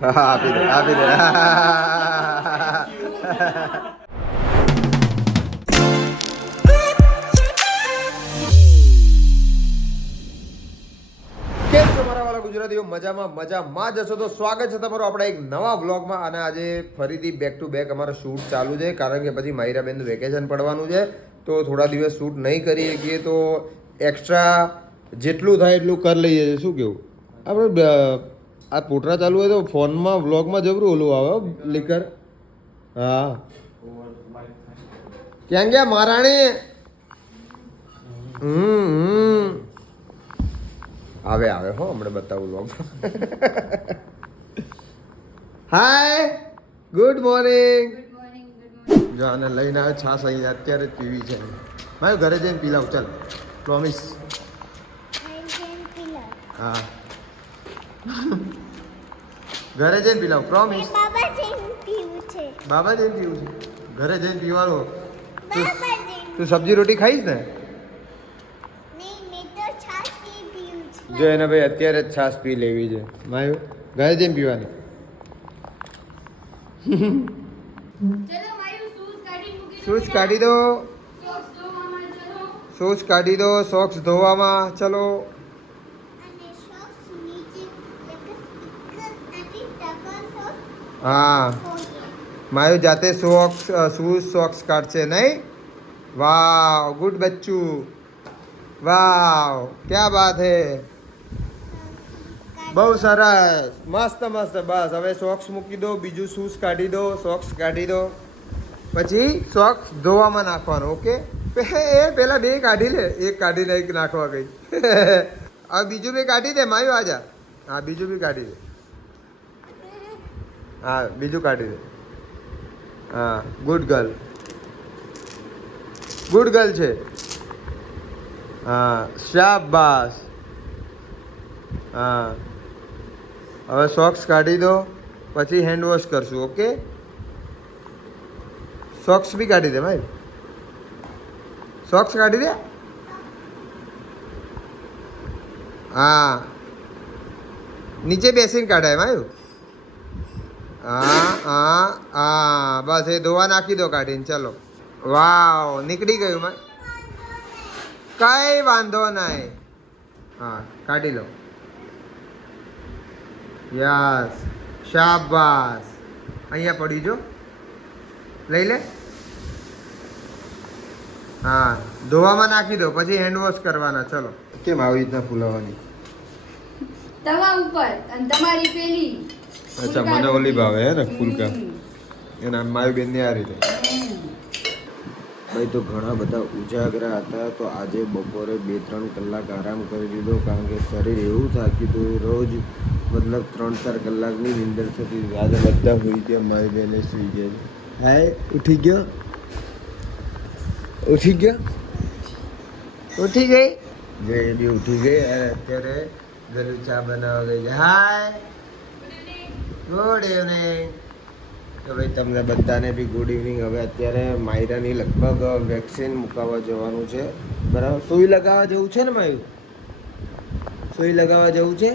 આપી દે આપી દે. કેમ છો મારા વાળા ગુજરાતીઓ? મજામાં જશો તો સ્વાગત છે તમારું આપણા એક નવા વ્લોગમાં. અને આજે ફરીથી બેક ટુ બેક અમારો શૂટ ચાલુ છે, કારણ કે પછી માહિરાબેનનું વેકેશન પડવાનું છે, તો થોડા દિવસ શૂટ નહીં કરી શકીએ, તો એક્સ્ટ્રા જેટલું થાય એટલું કરી લઈએ છીએ. શું કેવું? આપણે આ પોટરા ચાલુ હોય તો ફોનમાં વ્લોગમાં જબરું ઓલું આવે લીકર. હા, ક્યાં ગયા મહારાણી? આવે હો, હમણાં બતાવું વ્લોગ. હાય, ગુડ મોર્નિંગ. જો આને લઈને આવે છાસ અહીંયા અત્યારે જ પીવી છે. મારે ઘરે જઈને પી લાવ, ચાલ, પ્રોમિસ. હા, ઘરે જઈને પી લાવ, પ્રોમિસ. બાબા જઈને પીવું છે, ઘરે જઈને પીવાનું. તું સબ્જી રોટી ખાઈશ ને? જો એને ભાઈ અત્યારે જ છાશ પી લેવી છે. માયું ઘરે જઈને પીવાની. શૂઝ કાઢી દો, શૂઝ કાઢી દો, સોક્સ ધોવામાં. ચલો. હા, માયું જાતે શૂઝ સોક્સ કાઢશે નહીં? વાવ, ગુડ બચ્ચું, વાવ, ક્યા બાત હે, બહુ સરસ, મસ્ત મસ્ત. બસ હવે સોક્સ મૂકી દો, બીજું શૂઝ કાઢી દો, સોક્સ કાઢી દો, પછી સોક્સ ધોવામાં નાખવાનું. ઓકે, એ પેલા બે કાઢી લે, એક કાઢીને એક નાખવા ગઈ. હવે બીજું બી કાઢી દે માયું, આજા. હા, બીજું બી કાઢી દે. હા, બીજું કાઢી દે. હા, ગુડ ગર્લ, ગુડ ગર્લ છે. હા, શાબાશ. હા, હવે સોક્સ કાઢી દો, પછી હેન્ડ વોશ કરશું. ઓકે, સોક્સ બી કાઢી દે ભાઈ, સોક્સ કાઢી દે. હા, નીચે બેસીને કાઢાય માયું. હા હા હા, બસ એ ધોવા નાખી દો કાઢીને. ચલો, વાવ, નીકળી ગયું માં, કઈ વાંધો નહીં. હા, કાઢી લો. યસ, શાબાશ. અહીંયા પડી જો, લઈ લે. હા, ધોવામાં નાખી દો, પછી હેન્ડ વોશ કરવાના. ચલો. કેમ આવી રીતના ફૂલાવાની? તવા ઉપર અને તમારી પેલી. અચ્છા, મને ઓલી ભાવે હે ને ફૂલકા. એના મારી બેન ની આ રીતે. ભાઈ તો ઘણા બધા ઉજાગરા હતા, તો આજે બપોરે 2-3 કલાક આરામ કરી દીધો, કારણ કે શરીર એવું થાક્યું હતું. રોજ મતલબ 3-4 કલાકની નીંદર થતી. આજે બધા હોઈ ગયા, મારી બેને સુઈ ગયા. હાય, ઉઠી ગયો, ઉઠી ગયો, ઉઠી ગઈ. જે એ બી ઉઠી ગઈ. અત્યારે ઘરે ચા બનાવવા ગઈ છે. હાય, ગુડ ઇવનિંગ. તો ભાઈ તમને બધાને બી ગુડ ઇવનિંગ. હવે અત્યારે માયરાની લગભગ વેક્સિન મુકાવવા જવાનું છે, બરાબર? સુઈ લગાવવા જવું છે ને માયું? સુઈ લગાવવા જવું છે,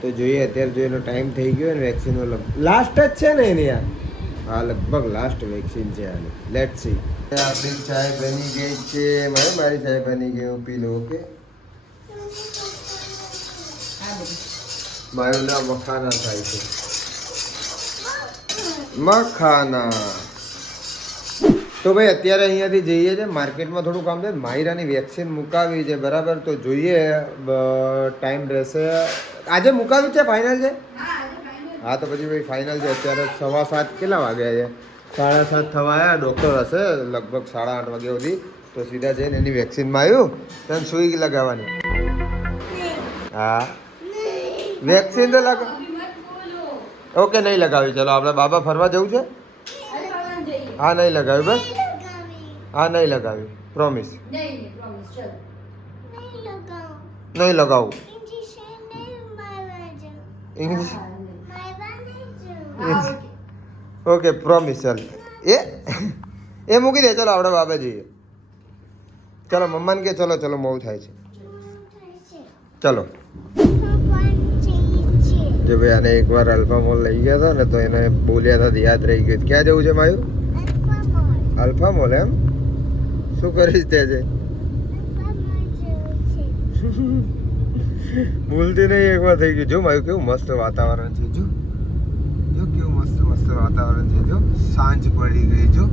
તો જોઈએ અત્યારે જો એનો ટાઈમ થઈ ગયો ને વેક્સિનનો લાસ્ટ જ છે ને એની. હા, લગભગ લાસ્ટ વેક્સિન છે આની. Let see. આપણી ચાય બની ગઈ છે. મારી ચાય બની ગઈ, હું પી લઉં. ઓકે, મારું નામ મખાના થાય છે, મખાના. તો ભાઈ અત્યારે અહીંયાથી જઈએ છીએ માર્કેટમાં, થોડું કામ છે. માહિરાની વેક્સિન મુકાવી છે, બરાબર? તો જોઈએ ટાઈમ રહેશે. આજે મુકાવી છે, ફાઇનલ છે? હા, તો પછી ભાઈ ફાઇનલ છે. અત્યારે 7:15 કેટલા વાગ્યા છે? 7:30 થવા આવ્યા. ડૉક્ટર હશે લગભગ 8:30 વાગ્યા સુધી. તો સીધા જઈને એની વેક્સિનમાં આવ્યું, તને સુઈ લગાવવાની. હા, વેક્સિન તો લગાવ. ઓકે, નહીં લગાવી. ચલો, આપણે બાબા ફરવા જવું છે. હા, નહીં લગાવી, બસ. હા, નહીં લગાવી, પ્રોમિસ. નહીં લગાવું. ઇંગ્લિશ. Okay, promise. ચાલ, એ મૂકી દે. ચલો, આપણે બાબા જઈએ. ચલો, મમ્માને કે ચલો ચલો, બહુ થાય છે. ચલો, કે ભાઈ આને એકવાર અલ્ફા મોલ લઈ ગયા હતા ને તો એને બોલ્યા હતા યાદ રહી ગયું. ક્યાં જવું છે માયું? અલ્ફા મોલ એમ? શું કરીશ ત્યાં છે? ભૂલતી નહીં એકવાર થઈ ગયું. જો માયું કેવું મસ્ત વાતાવરણ છે. જો જો કેવું મસ્ત મસ્ત વાતાવરણ છે. જો સાંજ પડી ગઈ. જો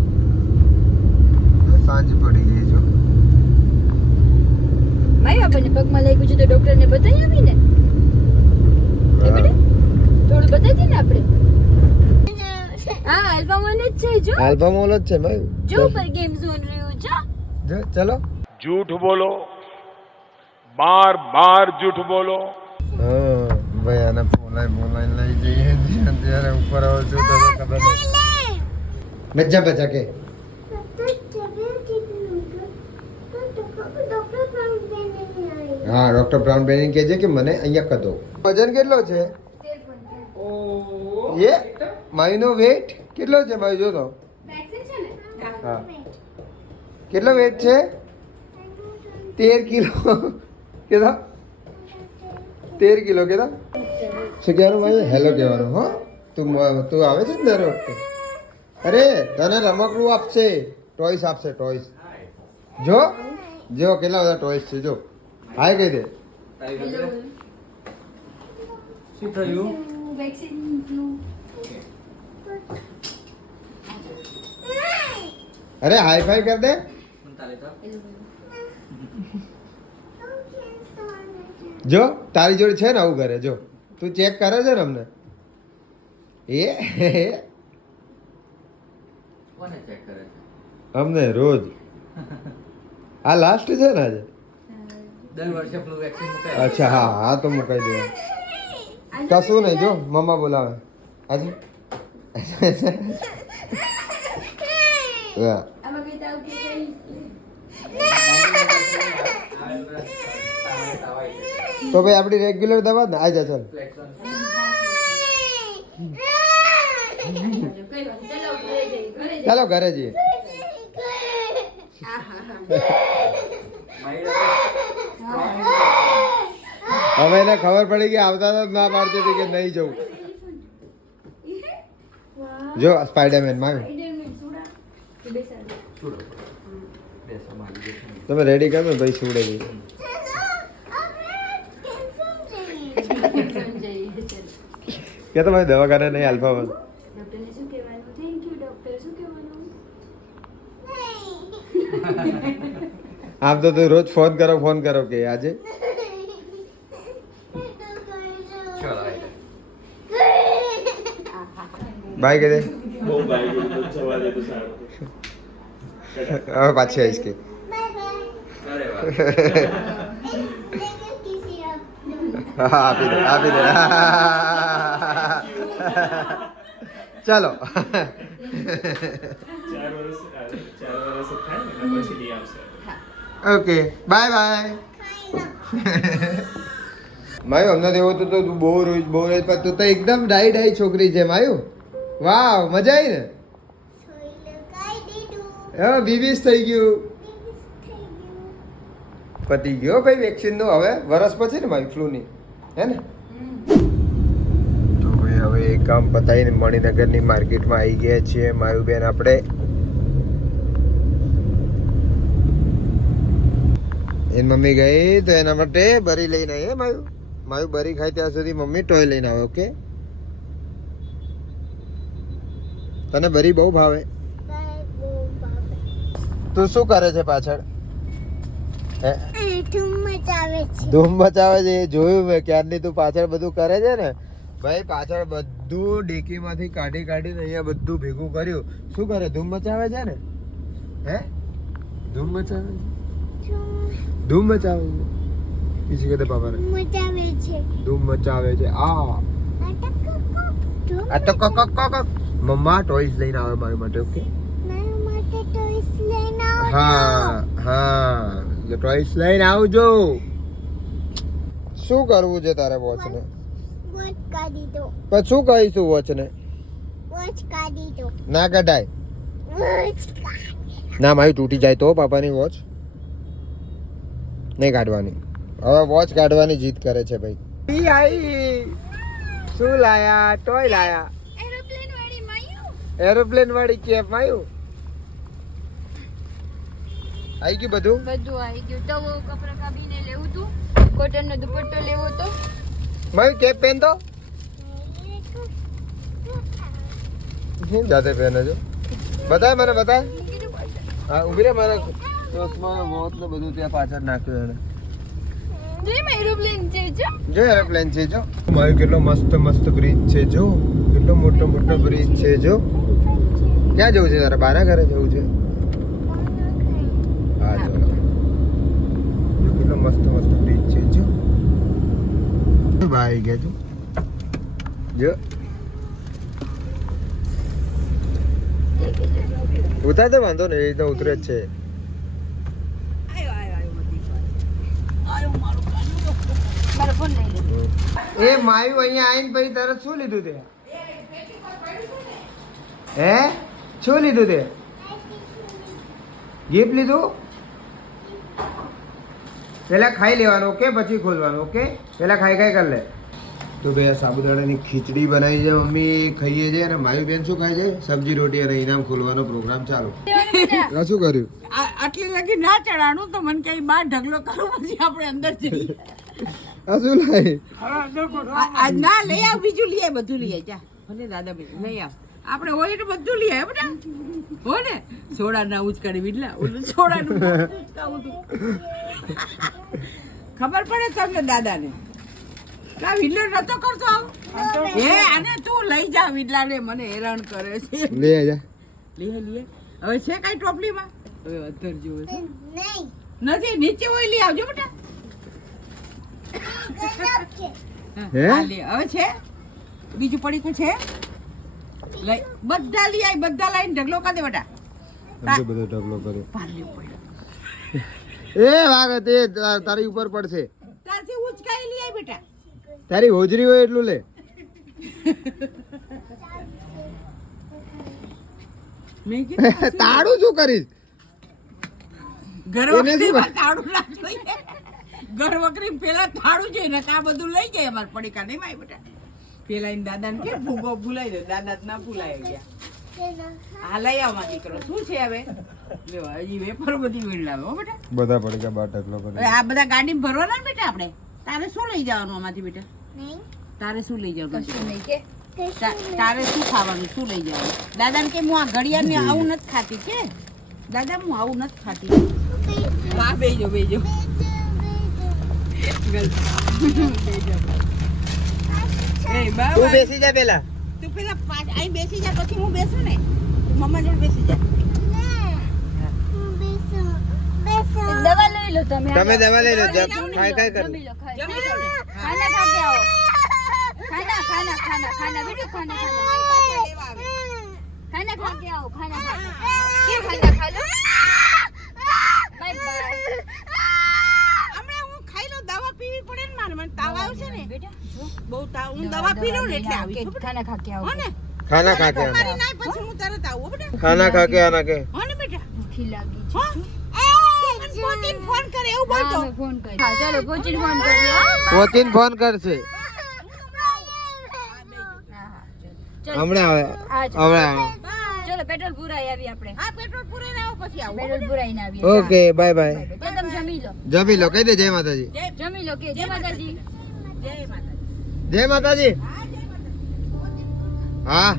સાંજ પડી ગઈ. જો માય આપણને પગમાં લાગ્યું છે તો ડોક્ટરને બતાવી આવીને થોડું બતાવી દે ને આપણે. હા અલ્ફા મોલ જ છે. જો આલ્ફા મોલ જ છે માયું. જો ઉપર ગેમ ઝોન રહ્યું છે. જો ચલો. झूठ बोलो बार बार झूठ बोलो હા ભાઈ આને બોલાઈ લઈ જઈએ ત્યારે ઉપર આવો છું તો ખબર નહીં. મજા બચા કે હા ડોક્ટર બ્રાઉન બેનિંગ કહે છે કે મને અહીંયા કદો. વજન કેટલો છે? એ માયુનો વેટ કેટલો છે? માયુ જો તો. હા કેટલો વેટ છે? 13 કિલો. કેટલા? 13 કિલો. કેટલા? શું કહેવાનું ભાઈ? હેલો કહેવાનું. હો તું આવે છે ને દર વખતે. અરે તને રમકડું આપશે, ટોયસ આપશે. ટોયસ જો જો કેટલા બધા ટોયસ છે. જો હાય કહી દે. શું થયું? Vaccine flu. અરે હાઈ ફાઈ કર દે. જો તારી જોડે છે ને આવું ઘરે. જો તું ચેક કરે છે ને અમને. એ કોને ચેક કરે છે? અમને રોજ. આ લાસ્ટ છે ને આજે? દર વર્ષે ફ્લુ વેક્સિન મુકાય. અચ્છા હા હા તો મુકાઈ દે. કશું નહીં. જો મમ્મા બોલાવે આજે. હા આમાં કઈ તાવ કે કઈ તો ભાઈ આપણી રેગ્યુલર દવા ને આજા ચાલ. ચાલો ઘરે જઈએ. હવે એને ખબર પડી કે આવતા તો ના પાડતી હતી કે નહીં જવું. જો સ્પાઈડરમેન માં તમે રેડી કરો ભાઈ. સુડે જઈએ. કે તમારે દવાખાને નહીં આલ્ફામાં. ડોક્ટરને શું કહેવાનું? Thank you doctor. શું કહેવાનું? આમ તો તું રોજ ફોન કરો કે આજે ચલો બાય કે દે. બહુ બાઈ ગયું તો જવા દે તો સારું. હવે પાછી આવીશ કે. અરે વાહ. હા આપી દે આપી દે. ચાલો 4 વર્ષ થાય ને એના પછી લઈ આવશે. Okay bye bye. માયું અમને તો એવું હતું તો તું બહુ રોજ પણ તું તો એકદમ ડાઈ છોકરી છે માયું. વાવ મજા આવી ને. હા બીબીસ થઈ ગયું. પતી ગયો ભાઈ વેક્સિન નું. હવે વરસ પછી ને મારી ફ્લૂની હે ને. તો ભાઈ હવે એક કામ પતાવીને મણિનગરની માર્કેટમાં આવી ગયા છીએ માયુબેન આપણે. એની મમ્મી ગઈ તો એના માટે બરી લઈને આવી. માયું બરી ખાય ત્યાં સુધી મમ્મી ટોય લઈને આવે. ઓકે તને બરી બહુ ભાવે? તું શું કરે છે પાછળ? ધૂમ મચાવે છે. એ જોયું મેં ક્યારની. તું પાછળ બધું કરે છે ને ભાઈ. પાછળ બધું ડેકીમાંથી કાઢીને અહીંયા બધું ભેગું કર્યું. શું કરે? ધૂમ મચાવે છે ને. હે ધૂમ મચાવે છે. ધૂમ મચાવે છે. किसी कहते पापा ने धूम मचावे છે. આ તો કોક મમ્મા ટોયસ લઈને આવે મારી માટે. ઓકે હા હા ટોયસ લઈને આવજો. શું કરવું છે તારે વોચ ને? પણ શું કહીશું વોચ ને? ના કઢાય ના. મારી તૂટી જાય તો પાપાની વોચ નહીં કાઢવાની. હવે વોચ કાઢવાની જીદ કરે છે ભાઈ. શું લાયા? ટોય લાયા. એરોપ્લેન વાળી માયું. એરોપ્લેન વાળી કેપ માયું. આવી ગયું બધું? બધું આવી ગયું. તવો કપડા કાપીને લેવું તું. કોટનનો દુપટ્ટો લેવો તો. માયું કેપ પહેન તો. જાતે પહેને જો. બતાય મને બતાય. હા ઉભી રે, મારા ચશ્મા મોત ને બધું ત્યાં પાછળ નાખ્યું એને. જેમ એરોપ્લેન છે જો. જો એરોપ્લેન છે જો. માયું કેટલો મસ્ત મસ્ત બ્રિજ છે જો. કેટલો મોટો મોટો બ્રિજ છે જો. ક્યાં જવું છે તારે? બાના ઘરે જવું છે? હા ચલો. જો કેટલો મસ્ત મસ્ત બ્રિજ છે જો. ભાઈ ગયા જો. જો ઉતાર તો વાંધો નહીં, એ તો ઉતરે જ છે. મારો ફોન લઈ લે. એ માયું અહીંયા આવીને પછી તરત શું લીધું તે? હે શું લીધું તે? ગિફ્ટ લીધું? પેલા ખાઈ લેવાનું ઓકે, પછી ખોલવાનું ઓકે. પેલા ખાઈ ખાઈ કરી લે. તો ભાઈ આ સાબુદાણાની ખીચડી બનાવી છે મમ્મી, ખાઈએ છે. અને માયું બેન શું ખાય છે? સબ્જી રોટી અને ઇનામ ખોલવાનો પ્રોગ્રામ ચાલુ. શું કર્યું? આટલી લગી ના ચડાણું તો મને કઈ બાર ઢગલો કરું પછી આપણે અંદર જઈએ. આ શું લાય? આ ના લઈ આવ, બીજું લઈ આવ, બધું લઈ આવ. જા ભલે દાદા ભાઈ લઈ આવ. આપણે હોય તો બધું લઈ આવ બેટા. હો ને સોડા ના ઉચકાડી વિડલા ઓલું સોડાનું ઉચકાવું તું. ખબર પડે તમને દાદાને કા વિડલો નતો કરતો આવ. હે આને તું લઈ જા વિડલાને, મને હેરાન કરે છે. લે જા. લે લે હવે છે કઈ ટોપલીમાં? હવે અધર જોવે છે. નથી, નીચે હોય લઈ આવજો બેટા. હે હા, લે હવે છે બીજું પડીકું છે લઈ બધા લઈ આવી, બધા લાઈન ઢગલો કરી દે બેટા. બધો ઢગલો કર્યો. પાર લેવું પડે એ વાગે તે તારી ઉપર પડશે. ત્યારથી ઉચકાઈ લઈ આવી બેટા. તારી હોજરી હોય એટલું લે. મેં કીધું તાળું શું કરીશ? ઘર એને શું વખરીમાં તાળું ના જોઈએ. ઘર વખરી પેલા તાળું જોઈએ ને આ બધું લઈ જાય અમારે પડીકા નહીં માય બેટા. પેલા એને દાદાને કે ભૂગો ભૂલાઈ દે, દાદા જ ના ભૂલાઈ ગયા. હા લઈ આવ માં દીકરો. શું છે હવે? લ્યો હજી વેફર બધી વીણલાવે હો બેટા. બધા પડી ગયા બાર ઢગલો હવે કર્યો. આ બધા ગાડીમાં ભરવાના ને બેટા આપણે. તારે શું લઈ જવાનું આમાંથી બેટા? તારે શું લઈ જવાનું? કશું નહીં કે. તારે શું ખાવાનું? શું લઈ જવાનું? દાદાને કે હું આ ઘડિયાળને આવું નથી ખાતી કે દાદા હું આવું નથી ખાતી. હા બેજો બેજો. એ બા તું બેસી જા પેલા. તું પેલા અહીં બેસી જા, પછી હું બેસું ને. તું મમ્મા જોડે બેસી જા. દવા લઈ લો તમે. તમે દવા લઈ લો. ખાઈ ખાઈ કર. જમી લો ખાઈ. જમી લો ને. ખાના ખા કે આવો. ખાના ખાના ખાના ખાના બેટો ખાના ખાના. લેવા આવે. ખાના ખા કે આવો. ખાના ખા કે ખાના ખા લો. Bye bye. હમણાં હું ખાઈ લઉં. દવા પીવી પડે ને મારે. મને તાવ આવશે ને બેટા જો. બહુ તાવ. હું દવા પી લઉં ને એટલે આવી છું. ખાના ખા કે આવો. હો ને ખાના ખા કે મારી નાય પછી હું તરત આવું હો બેટા. ખાના ખા કે આના કે. હો ને બેટા. ભૂખી લાગી છે. હો મને પોતીને ફોન કરે એવું બોલતો. હા, મેં ફોન કર્યો. હા, ચાલો પહોંચીને ફોન કર્યો. પોતીને ફોન કરશે. હા, હા, ચાલો. હમણાં આવે. હા, ચાલો. હમણાં આવે. ચાલો પેટ્રોલ પુરાઈ આવી આપણે. હા પેટ્રોલ પૂરાઈને આવો પછી આવું હો પેટ્રોલ બેટા. પુરાઈને આવીએ. Okay bye bye. તો તમે જમી લો. જમી લો. કહી દે જય માતાજી. જમી લો કે જય માતાજી. જય માતાજી. જય માતાજી. હા જય માતાજી. હા.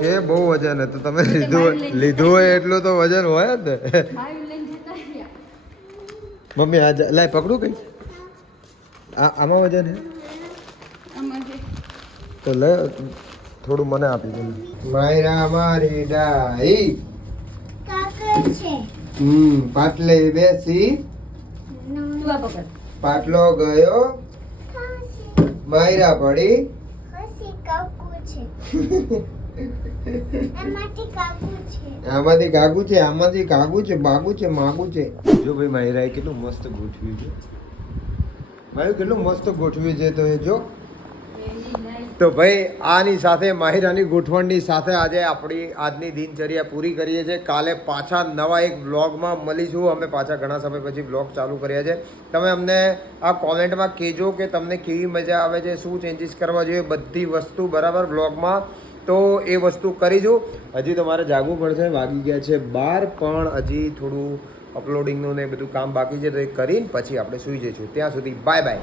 કે બહુ વજન હતું. તમે લીધું હોય એટલું તો વજન હોય જ ને. ભાઈ લઈને જતા રહ્યા. મમ્મી આ લાય પકડું કઈ. આમાં વજન હે તો લે થોડું મને આપી દે. માયરા મારી ડાઈ પાટલે બેસી તું આ પકડ. પાટલો ગયો માયરા પડી. આમાંથી કાગુ છે, આમાંથી કાગુ છે, બાગુ છે, માગુ છે. જો ભાઈ માયરાએ કેટલું મસ્ત ગોઠવ્યું છે. મારું કેટલું મસ્ત ગોઠવ્યું છે. તો એ જો વેરી નાઈસ તો ભાઈ આની સાથે માહિરાની ગોઠવણની સાથે આજે આપણી આજની દિનચર્યા પૂરી કરીએ છીએ. કાલે પાછા નવા એક વ્લોગમાં મળીશું. અમે પાછા ઘણા સમય પછી વ્લોગ ચાલુ કર્યા છે. તમે અમને આ કોમેન્ટમાં કહેજો કે તમને કેવી મજા આવે છે, શું ચેન્જીસ કરવા જોઈએ, બધી વસ્તુ બરાબર વ્લોગમાં. તો એ વસ્તુ કરીશું. હજી તો મારે જાગવું પડશે, વાગી ગયા છે 12, પણ હજી થોડું અપલોડિંગનું ને બધું કામ બાકી છે, તો એ કરીને પછી આપણે સૂઈ જઈશું. ત્યાં સુધી બાય બાય.